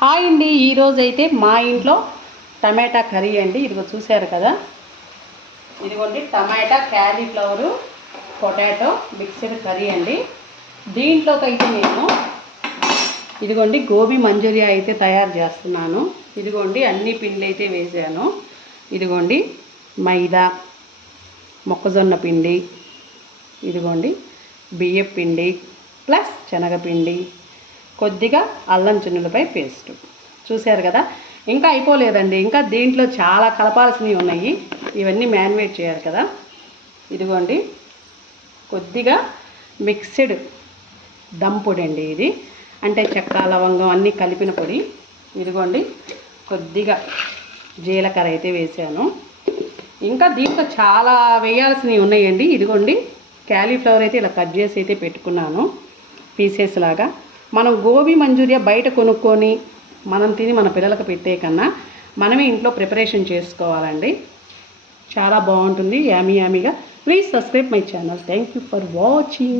Hi అండి, ఈరోజు అయితే మా ఇంట్లో టమాటా కర్రీ అండి. ఇదిగో చూశారు కదా, ఇదిగోండి టమాటా క్యాలీఫ్లవరు పొటాటో మిక్స్డ్ కర్రీ అండి. దీంట్లోకి అయితే నేను ఇదిగోండి గోబీ మంచూరియా అయితే తయారు చేస్తున్నాను. ఇదిగోండి అన్ని పిండి అయితే వేసాను. ఇదిగోండి మైదా, మొక్కజొన్న పిండి, ఇదిగోండి బియ్యం పిండి ప్లస్ శనగపిండి, కొద్దిగా అల్లం చిన్నులపై పేస్ట్. చూశారు కదా, ఇంకా అయిపోలేదండి, ఇంకా దీంట్లో చాలా కలపాల్సినవి ఉన్నాయి. ఇవన్నీ మ్యారినేట్ చేయాలి కదా. ఇదిగోండి కొద్దిగా మిక్స్డ్ దమ్ పొడి అండి, ఇది అంటే చెక్క లవంగం అన్నీ కలిపిన పొడి. ఇదిగోండి కొద్దిగా జీలకర్ర అయితే వేసాను. ఇంకా దీంట్లో చాలా వేయాల్సినవి ఉన్నాయండి. ఇదిగోండి క్యాలీఫ్లవర్ అయితే ఇలా కట్ చేసి అయితే పెట్టుకున్నాను పీసెస్ లాగా. మనం గోబీ మంచూరియా బయట కొనుక్కొని మనం తిని మన పిల్లలకు పెట్టే కన్నా మనమే ఇంట్లో ప్రిపరేషన్ చేసుకోవాలండి. చాలా బాగుంటుంది, యామీ యామీగా. Please subscribe my channel. Thank you for watching.